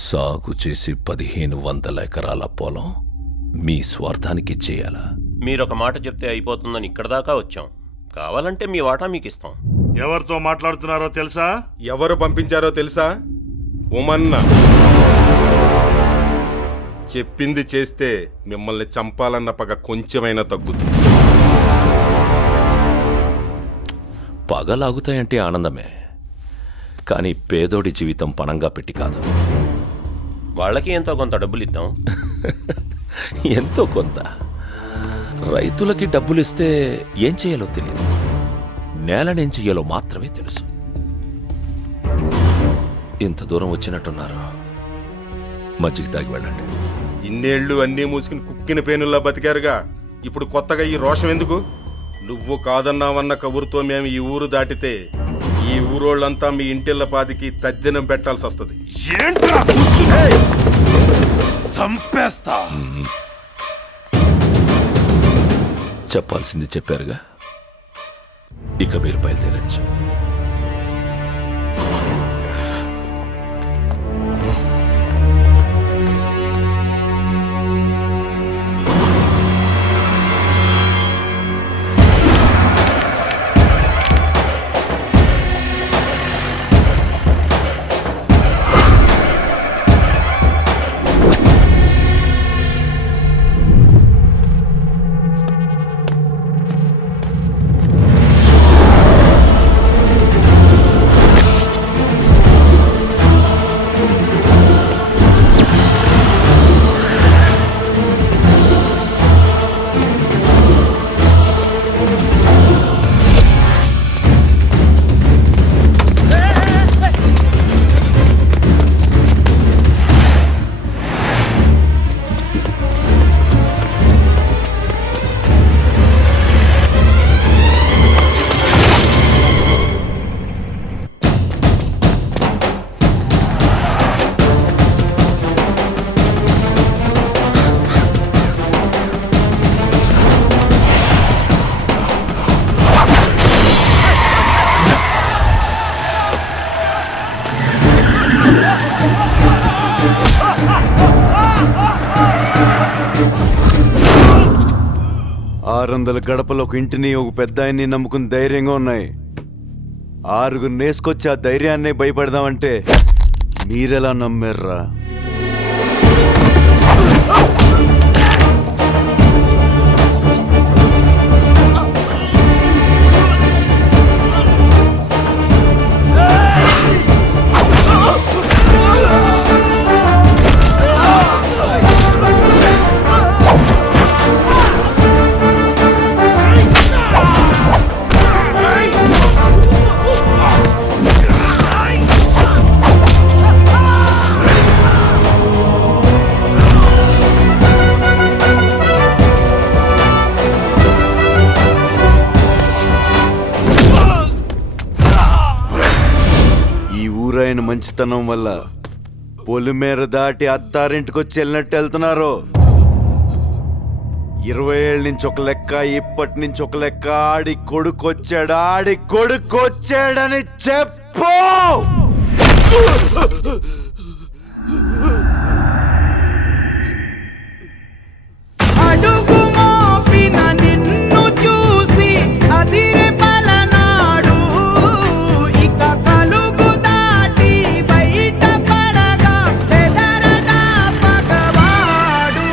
సాగు చేసి 1500 ఎకరాల పొలం మీ స్వార్థానికి చేయాలా? మీరొక మాట చెప్తే అయిపోతుందని ఇక్కడ దాకా వచ్చాం. కావాలంటే మీ వాటా మీకు ఇస్తాం. ఎవరితో మాట్లాడుతున్నారో తెలుసా? ఎవరు పంపించారో తెలుసా? ఉమన్న. చెప్పింది చేస్తే మిమ్మల్ని చంపాలన్న పగ కొంచెమైనా తగ్గుతుంది. పగలాగుతాయంటే ఆనందమే, కానీ పేదోడి జీవితం పణంగా పెట్టి కాదు. వాళ్ళకి ఎంతో కొంత డబ్బులు ఇద్దాం. ఎంతో కొంత. రైతులకి డబ్బులిస్తే ఏం చేయాలో తెలియదు, నేలనేం చెయ్యాలో మాత్రమే తెలుసు. ఇంత దూరం వచ్చినట్టున్నారు, మజ్జిగ తాగి వెళ్ళండి. ఇన్నేళ్లు అన్నీ మూసుకుని కుక్కిన పేనుల్లా బతికారుగా, ఇప్పుడు కొత్తగా ఈ రోషం ఎందుకు? నువ్వు కాదన్నావన్న కబురుతో మేము ఈ ఊరు దాటితే ఈ ఊరోళ్ళంతా మీ ఇంటిళ్ళ పాదికి తద్దినం పెట్టాల్సి వస్తుంది. చంపేస్తా. చెప్పాల్సింది చెప్పారుగా, ఇక మీరు బయలుదేరచ్చు. గడపలో ఒక ఇంటిని ఒక పెద్ద ఆయన్ని నమ్ముకుని ధైర్యంగా ఉన్నాయి. 6 నేసుకొచ్చి ఆ ధైర్యాన్ని భయపడదామంటే మీరెలా నమ్మారా? మంచితనం వల్ల పొలిమేర దాటి అత్తారింటికొచ్చి వెళ్ళినట్టు వెళ్తున్నారు. 20 ఏళ్ళ నుంచి ఒక లెక్క, ఇప్పటి నుంచి ఒక లెక్క. ఆడి కొడుకొచ్చాడని చెప్పు. నిన్ను చూసి అదిరే పలనాడు ఇక కలుగు దాటి బయట పడగా పెదరదా పగవాడు.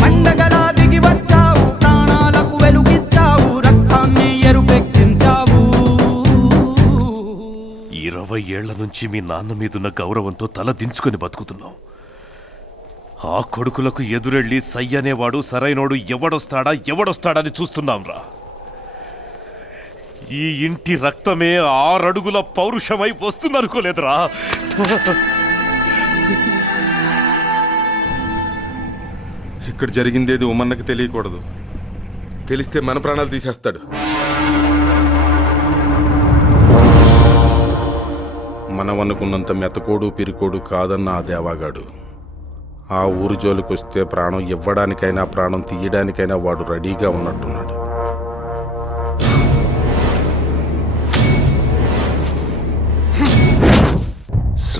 పండగలా దిగి వచ్చావు, ప్రాణాలకు వెలుగిచ్చావు, రక్తాన్ని ఎరుపెక్కించావు. 20 ఏళ్ల నుంచి మీ నాన్న మీదున్న గౌరవంతో తల దించుకొని బతుకుతున్నావు. ఆ కొడుకులకు ఎదురెళ్ళి సయ్యనేవాడు సరైనోడు ఎవడొస్తాడని చూస్తున్నాంరా. ఈ ఇంటి రక్తమే 6 అడుగుల పౌరుషమై వస్తుందనుకోలేదురా. ఇక్కడ జరిగిందేది ఉమన్నకి తెలియకూడదు. తెలిస్తే మన ప్రాణాలు తీసేస్తాడు. మనవనుకున్నంత మెతకోడు పిరికోడు కాదన్న ఆ దేవాగాడు ఆ ఊరు జోలికొస్తే ప్రాణం ఇవ్వడానికైనా ప్రాణం తీయడానికైనా వాడు రెడీగా ఉన్నట్టున్నాడు.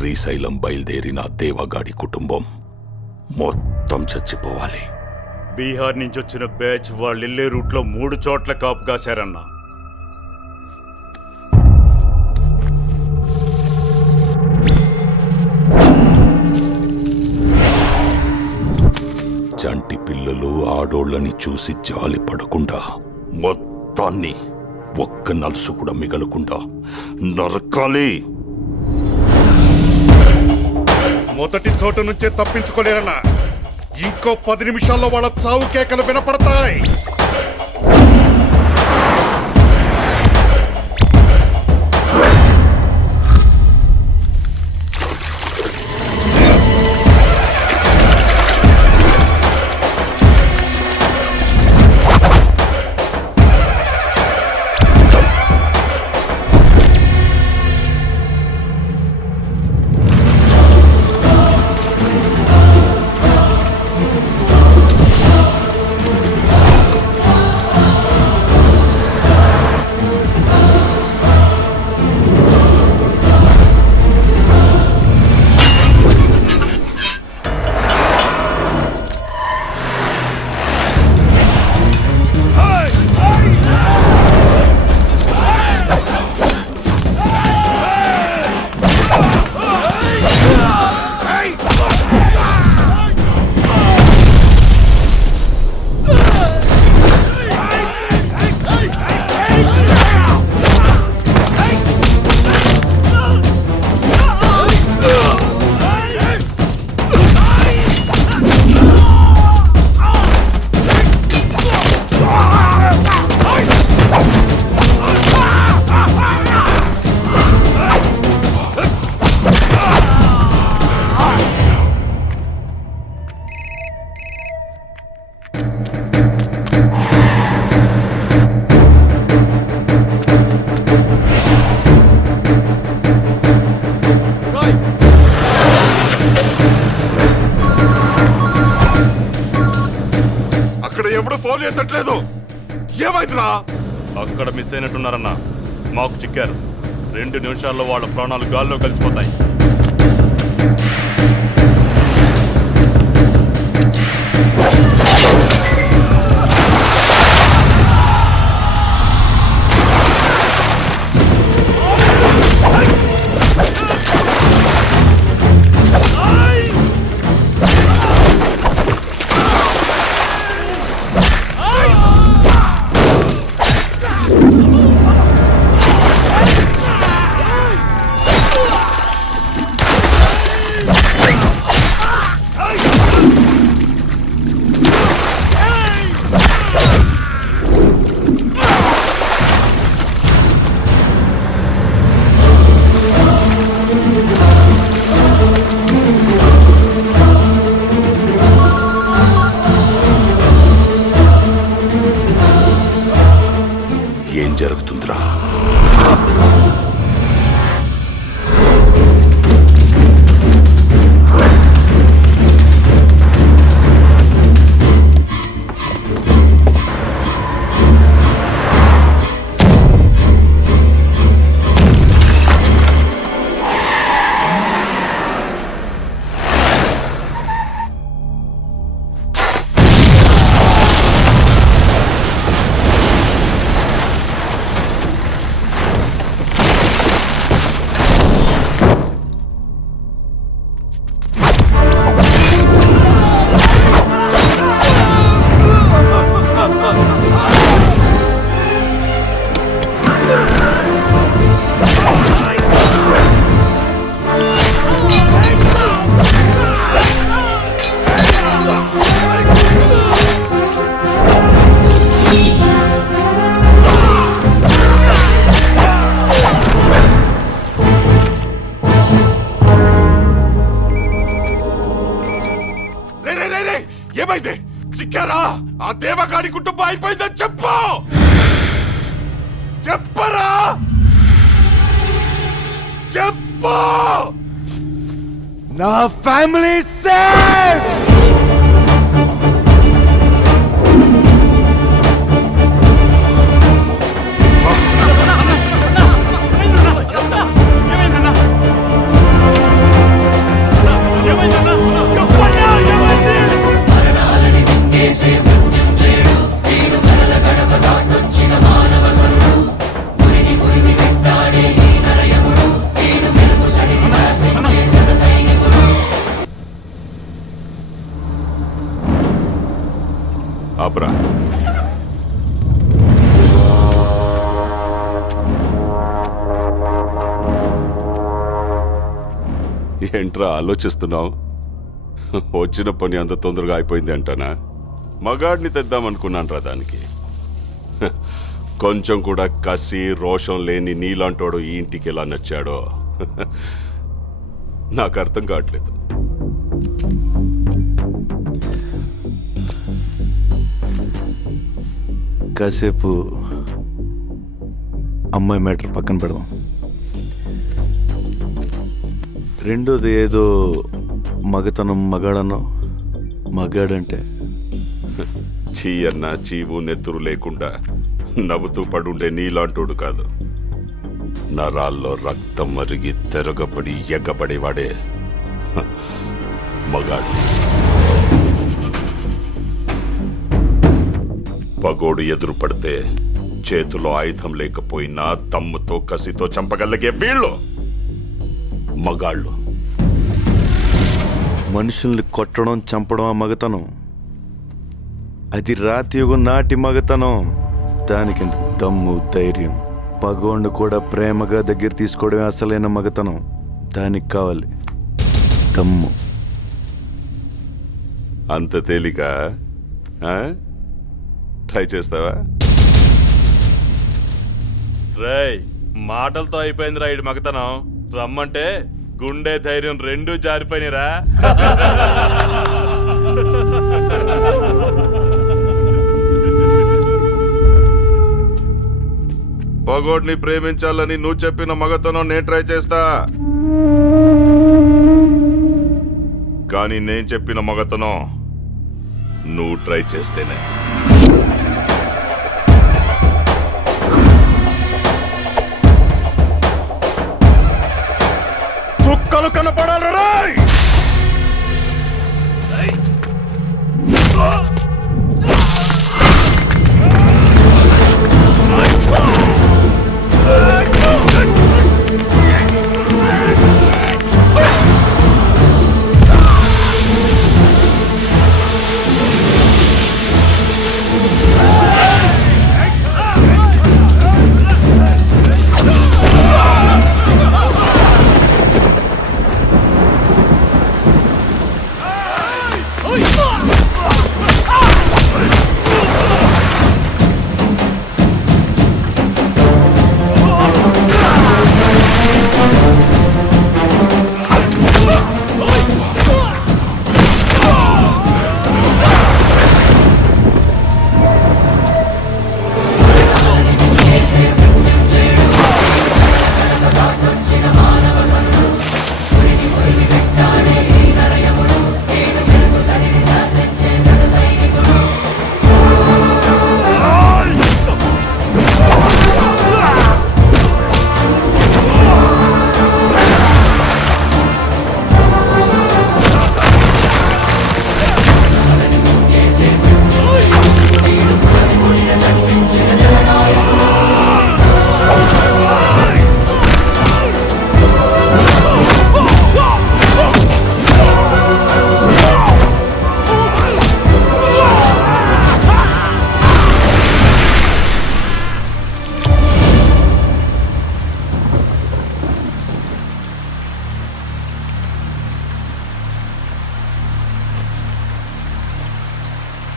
శ్రీశైలం బయలుదేరిన దేవగాడి కుటుంబం మొత్తం చచ్చిపోవాలి. బీహార్ నుంచి వచ్చిన బ్యాచ్ వాళ్ళు వెళ్ళే రూట్లో 3 చోట్ల కాపు కాశారన్నా. చంటి పిల్లలు ఆడోళ్ళని చూసి జాలి పడకుండా మొత్తాన్ని ఒక్క నలుసు కూడా మిగలకుండా నరకాలి. మొదటి చోటు నుంచే తప్పించుకోలేరన్నా. ఇంకో 10 నిమిషాల్లో వాళ్ళ చావు కేకలు వినపడతాయి. ఎవడు ఫోన్ చేసట్లేదు. ఏమైందిరా? అక్కడ మిస్ అయినట్టున్నారన్నా. మాకు చిక్కారు. 2 నిమిషాల్లో వాళ్ళ ప్రాణాలు గాల్లో కలిసిపోతాయి. ఏం జరుగుతుందిరా? ఏమైంది? చిక్కారా? ఆ దేవగాడి కుటుంబం అయిపోయిందని చెప్పు. చెప్పరా? చెప్పు. నా ఫ్యామిలీ సేఫ్. ఆబ్రా. ఏంట్రా ఆలోచిస్తున్నావు? వచ్చిన పని అంత తొందరగా అయిపోయింది అంటానా? మగాడిని తెద్దామనుకున్నాను రా దానికి. కొంచెం కూడా కసి రోషం లేని నీలాంటోడు ఈ ఇంటికి ఎలా నచ్చాడో నాకు అర్థం కావట్లేదు. కాసేపు అమ్మాయి మ్యాటర్ పక్కన పెడదాం. రెండోది ఏదో మగతనం మగాడనో. మగాడంటే చీ అన్న చీవు నెత్తురు లేకుండా నవ్వుతూ పడుండే నీలాంటోడు కాదు. నరాల్లో రక్తం మరిగి తెరగబడి ఎగ్గబడేవాడే మగాడు. పగోడు ఎదురు పడితే చేతిలో ఆయుధం లేకపోయినా దమ్ముతో కసితో చంపగలిగే వీళ్ళు మగాళ్ళు. మనుషుల్ని కొట్టడం చంపడం ఆ మగతనం. అది రాతియుగం నాటి మగతనం. దానికెందుకు దమ్ము ధైర్యం? పగోండు కూడా ప్రేమగా దగ్గర తీసుకోవడమే అసలైన మగతనం. దానికి కావాలి దమ్ము. అంత తేలిక? ట్రై చేస్తావా? రేయ్, మాటలతో అయిపోయింది రా ఇటు మగతనం. రమ్మంటే గుండె ధైర్యం రెండూ జారిపోయినరా. పగోడిని ప్రేమించాలని నువ్వు చెప్పిన మగతనం నేను ట్రై చేస్తా. కానీ నేను చెప్పిన మగతనం నువ్వు ట్రై చేస్తేనే. చుక్కలు కనపడాలి రాయ్.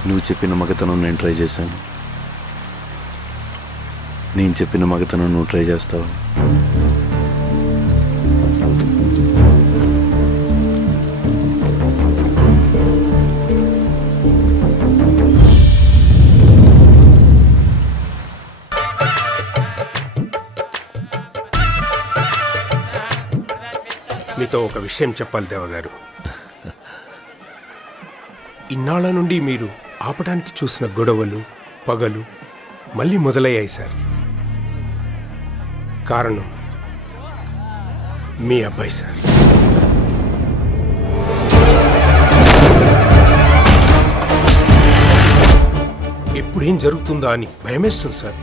నువ్వు చెప్పిన మగతనం నేను ట్రై చేశాను. నేను చెప్పిన మగతనం నువ్వు ట్రై చేస్తావు. మీతో ఒక విషయం చెప్పాలి దేవగారు. ఇన్నాళ్ల నుండి మీరు ఆపడానికి చూసిన గొడవలు పగలు మళ్ళీ మొదలయ్యాయి సార్. కారణం మీ అబ్బాయి సార్. ఎప్పుడేం జరుగుతుందా అని భయమేస్తుంది సార్.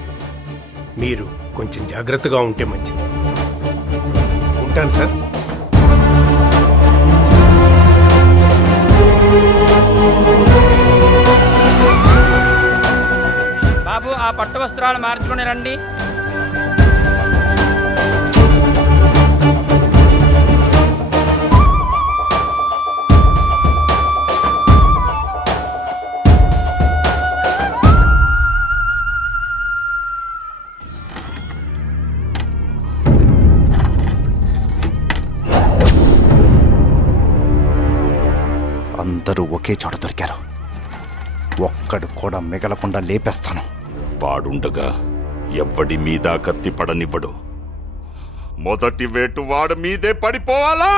మీరు కొంచెం జాగ్రత్తగా ఉంటే మంచిది. ఉంటాను సార్. ఆ పట్టు వస్త్రాలు మార్చుకుని రండి. అందరూ ఒకే చోట దొరికారు. ఒక్కడు కూడా మిగలకుండా లేపేస్తాను. వాడుండగా ఎవ్వడి మీద కత్తి పడనివ్వడు. మొదటి వేటు వాడు మీదే పడిపోవాలా?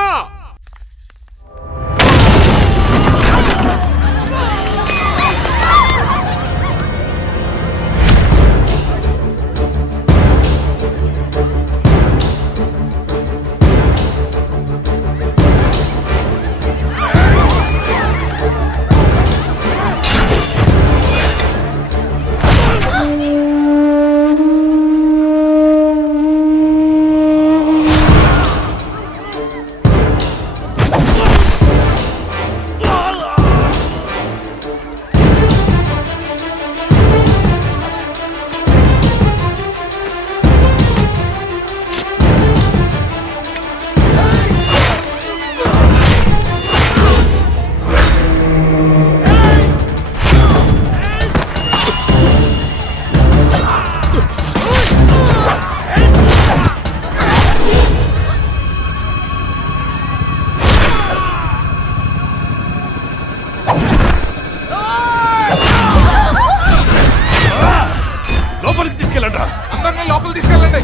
లోపలికి తీసుకెళ్ళండి. అందరినీ లోపల తీసుకెళ్ళండి.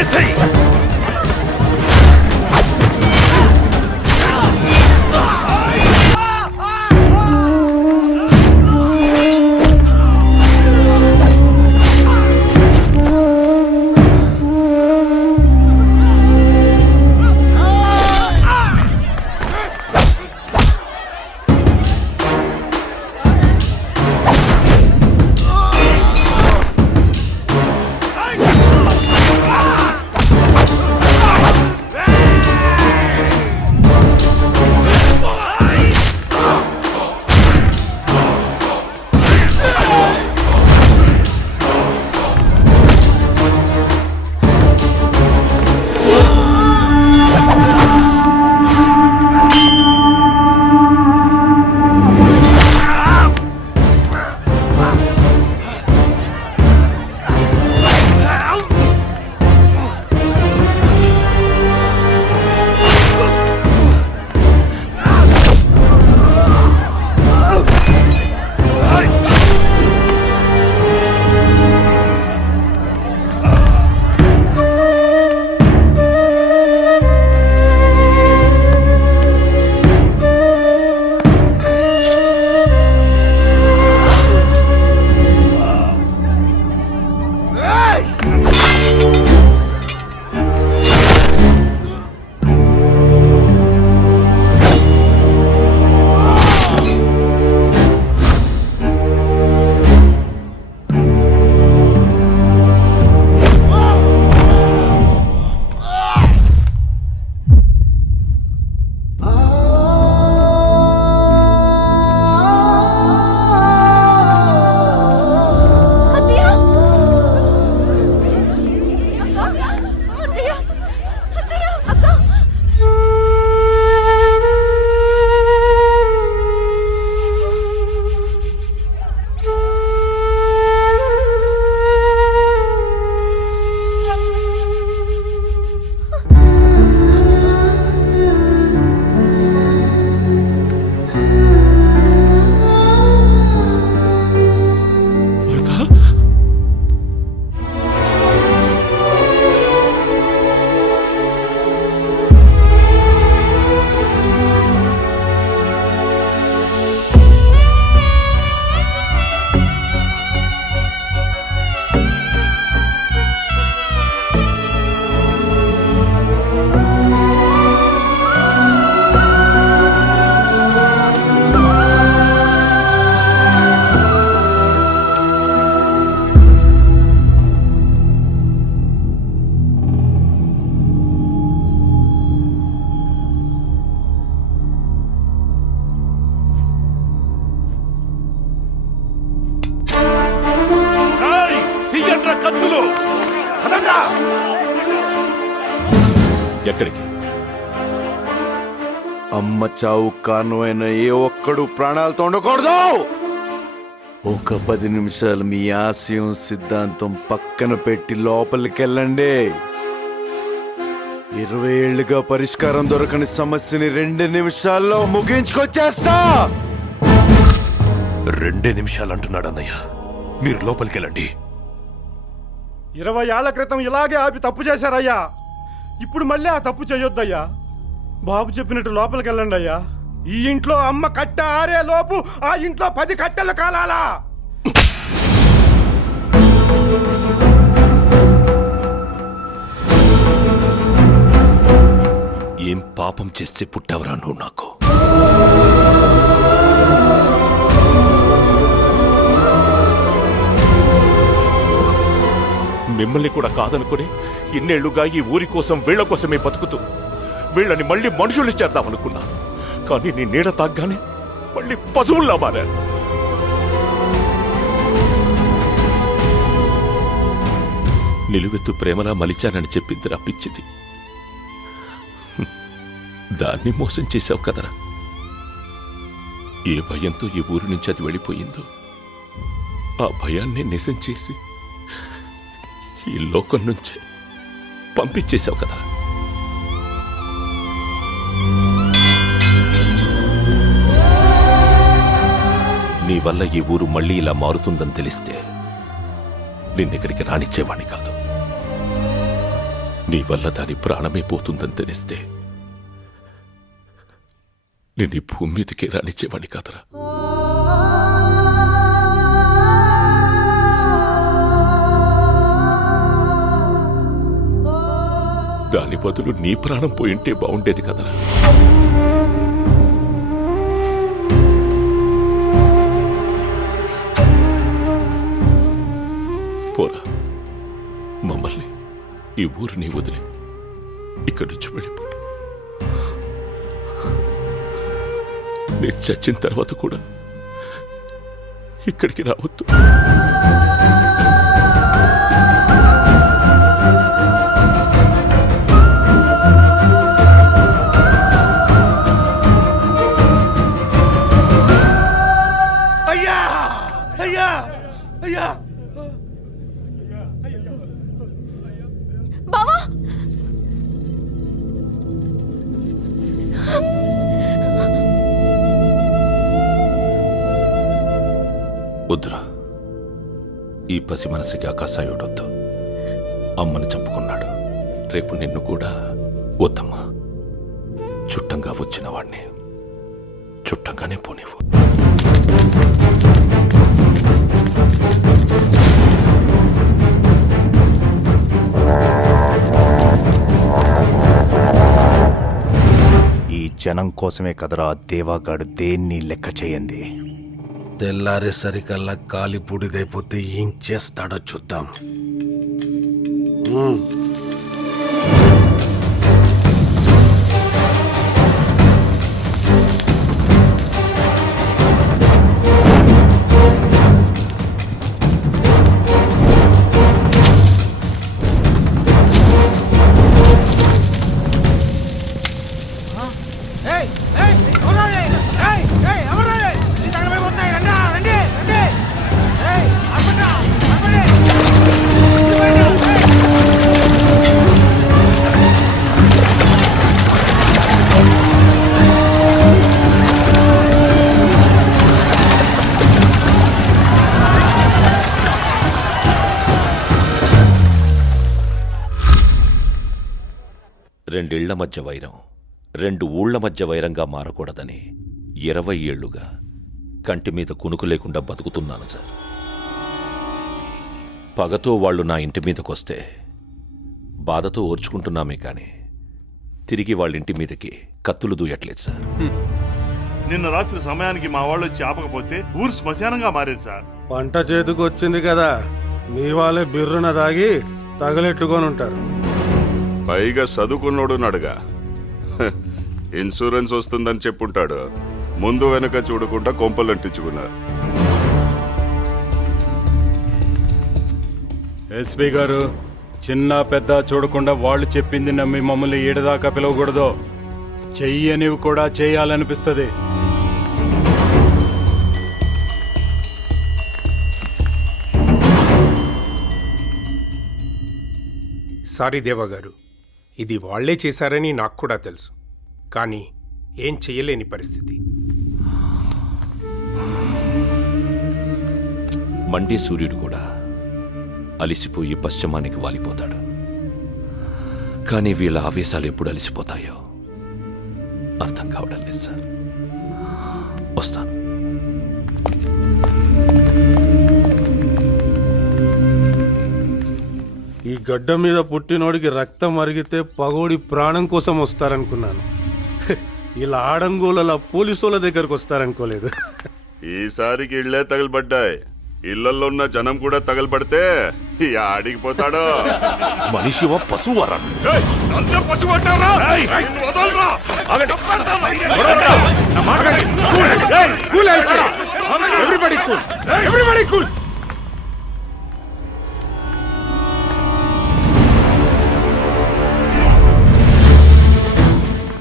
ఎస్ఐ ఎక్కడికి? అమ్మ చావు కారణమైన ఏ ఒక్కడు ప్రాణాలతో ఉండకూడదు. ఒక 10 నిమిషాలు మీ ఆశయం సిద్ధాంతం పక్కన పెట్టి లోపలికెళ్ళండి. 20 ఏళ్లుగా పరిష్కారం దొరకని సమస్యని 2 నిమిషాల్లో ముగించుకొచ్చేస్తా. 2 నిమిషాలు అంటున్నాడు అన్నయ్య. మీరు లోపలికెళ్ళండి. 20 ఏళ్ల క్రితం ఇలాగే ఆపి తప్పు చేశారయ్యా. ఇప్పుడు మళ్ళీ ఆ తప్పు చేయొద్దయ్యా. బాబు చెప్పినట్టు లోపలికి వెళ్ళండి అయ్యా. ఈ ఇంట్లో అమ్మ కట్ట ఆరే లోపు ఆ ఇంట్లో 10 కట్టెలు కాలాలా? ఏం పాపం చేస్తే పుట్టవరా నువ్వు నాకు? మిమ్మల్ని కూడా కాదనుకుని ఇన్నేళ్లుగా ఈ ఊరి కోసం వీళ్ల కోసమే బతుకుతూ వీళ్ళని మళ్ళీ మనుషులు చేద్దామనుకున్నా. కానీ నీ నీడ తాగ్గానే మళ్ళీ పశువుల్లా మారా. నిలువెత్తు ప్రేమలా మలిచానని చెప్పింది రా పిచ్చిది. దాన్ని మోసం చేశావు కదరా. ఏ భయంతో ఈ ఊరి నుంచి అది వెళ్ళిపోయిందో ఆ భయాన్ని నిజం చేసి ఈ లోకం నుంచి పంపించేశావు కదరా. నీ వల్ల ఈ ఊరు మళ్ళీ ఇలా మారుతుందని తెలిస్తే నిన్నెక్కడికి రానిచ్చేవాణ్ణి కాదు. నీ వల్ల దాని ప్రాణమే పోతుందని తెలిస్తే నేను ఈ భూమి మీదకి రానిచ్చేవాణ్ణి కాదురా. దాని బదులు నీ ప్రాణం పోయింటే బాగుండేది కదరా. పోరా, మమ్మల్ని ఈ ఊరిని వదిలి ఇక్కడి నుంచి వెళ్ళిపో. నేను చచ్చిన తర్వాత కూడా ఇక్కడికి రావద్దు. అయ్యా అయ్యా అయ్యా బావా, వద్దురా. ఈ పసి మనసుకి ఆకాశాయుడొద్దు. అమ్మని చంపుకున్నాడు. రేపు నిన్ను కూడా వద్దమ్మా. చుట్టంగా వచ్చిన వాణ్ణి చుట్టంగానే పోనివ్వు. ఈ జనం కోసమే కదరా దేవాగాడు దేన్ని లెక్క చేయండి. తెల్లారేసరికల్లా కాలి బూడిదైపోతే ఏం చేస్తాడో చూద్దాం. రెండిళ్ల మధ్య వైరం 2 ఊళ్ల మధ్య వైరంగా మారకూడదని 20 ఏళ్లుగా కంటి మీద కునుకు లేకుండా బతుకుతున్నాను సార్. పగతో వాళ్ళు నా ఇంటి మీదకొస్తే బాధతో ఓర్చుకుంటున్నామే కానీ తిరిగి వాళ్ళ ఇంటి మీదకి కత్తులు దూయట్లేదు సార్. నిన్న రాత్రి సమయానికి మా వాళ్ళు వచ్చి ఆపకపోతే ఊరు శ్మశానంగా మారేది సార్. పంట చేతికి వచ్చింది కదా, మీ వాళ్ళే బిర్రున దాగి తగలెట్టుకొని ఉంటారు. పైగా చదువుకున్నోడున్నాడుగా, ఇన్సూరెన్స్ వస్తుందని చెప్పుంటాడు. ముందు వెనక చూడకుండా కొంపలంటించుకున్నారు. ఎస్పీ గారు, చిన్న పెద్ద చూడకుండా వాళ్ళు చెప్పింది నమ్మి మమ్మల్ని ఏడదాకా పిలవకూడదు. చెయ్యనివి కూడా చేయాలనిపిస్తుంది. సారీ దేవా గారు, ఇది వాళ్లే చేశారని నాకు కూడా తెలుసు, కానీ ఏం చెయ్యలేని పరిస్థితి. మండే సూర్యుడు కూడా అలిసిపోయి పశ్చిమానికి వాలిపోతాడు. కానీ వీళ్ళ ఆవేశాలు ఎప్పుడు అలిసిపోతాయో అర్థం కావడం లేదు సార్. వస్తాను. ఈ గడ్డ మీద పుట్టినోడికి రక్తం మరిగితే పగోడి ప్రాణం కోసం వస్తారనుకున్నాను. ఇలా ఆడంగోల పోలీసుల దగ్గరకు వస్తారనుకోలేదు. ఈసారికి ఇళ్లే తగలబడ్డాయి. ఇళ్లలో ఉన్న జనం కూడా తగలబడితే ఆడికి పోతాడో. మనిషివా పశువరా?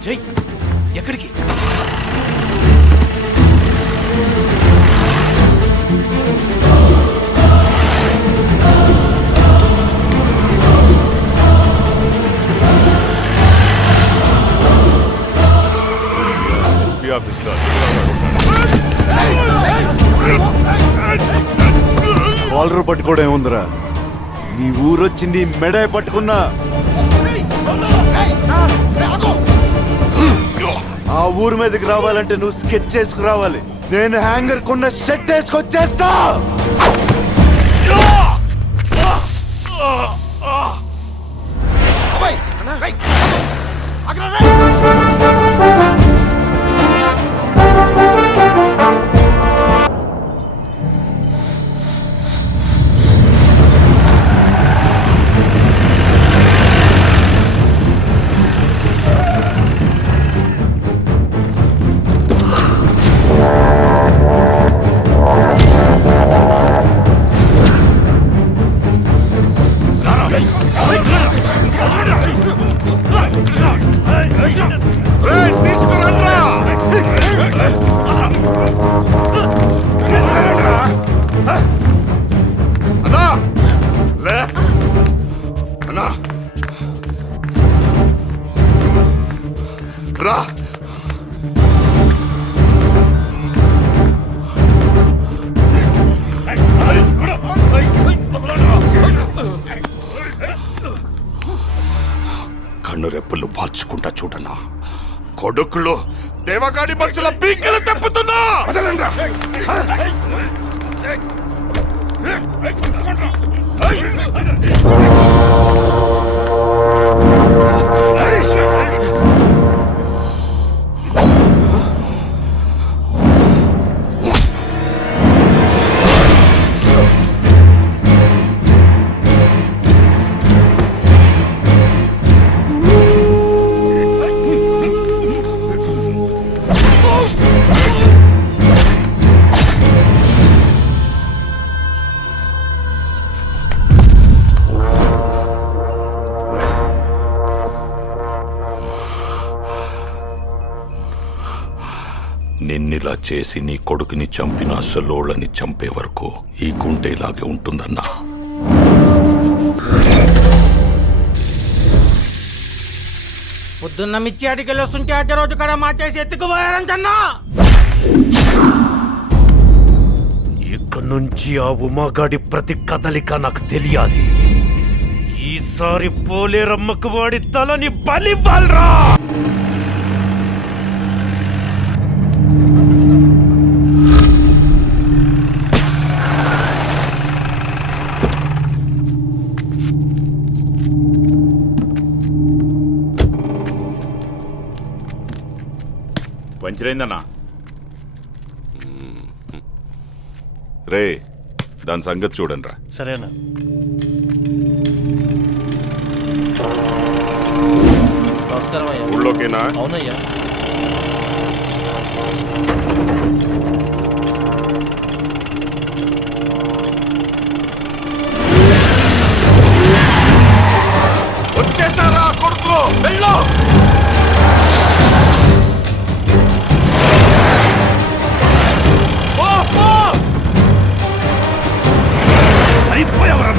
జై, ఎక్కడికి? ఎస్పీ ఆఫీస్లో కాలర్ పట్టుకోవడం ఏముందిరా? నీ ఊరొచ్చింది మెడే పట్టుకున్నా. ఆ ఊరు మీదకి రావాలంటే నువ్వు స్కెచ్ చేసుకురావాలి. నేను హ్యాంగర్ కొన్న షర్ట్ వేసుకొచ్చేస్తా. రా. కన్ను రెప్పలు వాల్చుకుంటా చూడన్నా. కొడుకులు దేవగాడి మనుషుల పీకలు తెప్పుతున్నా. నిన్నిలా చేసి నీ కొడుకుని చంపిన సలోళ్ళని చంపే వరకు ఈ గుండె ఇలాగే ఉంటుందన్నా. పొద్దున్న మిర్చి అటికెళ్ళి వస్తుంటే అదే రోజు కడ మాచేసి ఎత్తుకుపోయారంటన్నా. ఇక్కడి నుంచి ఆ ఉమాగాడి ప్రతి కదలిక నాకు తెలియాలి. ఈసారి పోలేరమ్మకు వాడి తలని బలివ్వాల్రా. పంచరైందన్నా. రే, దాని సంగతి చూడండి రా. సరేనా? నమస్కారం అయ్యా. ఊళ్ళోకేనా? అవునయ్యా. వచ్చేసారా కొడుకు వెళ్ళు పో, పో. అయిపోయావరా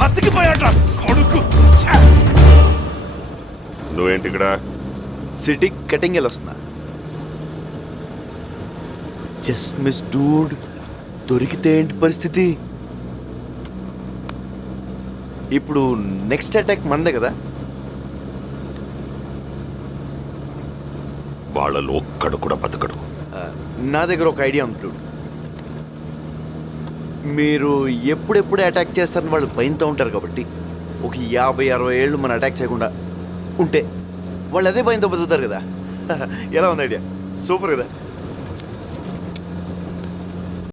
బతికిపోయాడ్రా కొడుకు. నువ్వేంటి ఇక్కడ? సిటీ కటింగ్ వస్తున్నా. Just miss Dude. దొరికితే ఏంటి పరిస్థితి? ఇప్పుడు నెక్స్ట్ అటాక్ మనదే కదా. వాళ్ళలో ఒక్కడు కూడా బతకడు. నా దగ్గర ఒక ఐడియా ఉంది dude. మీరు ఎప్పుడెప్పుడు అటాక్ చేస్తారని వాళ్ళు భయంతో ఉంటారు కాబట్టి ఒక 50-60 ఏళ్ళు మనం అటాక్ చేయకుండా ఉంటే వాళ్ళు అదే భయంతో బతుకుతారు కదా. ఎలా ఉంది ఐడియా? సూపర్ కదా.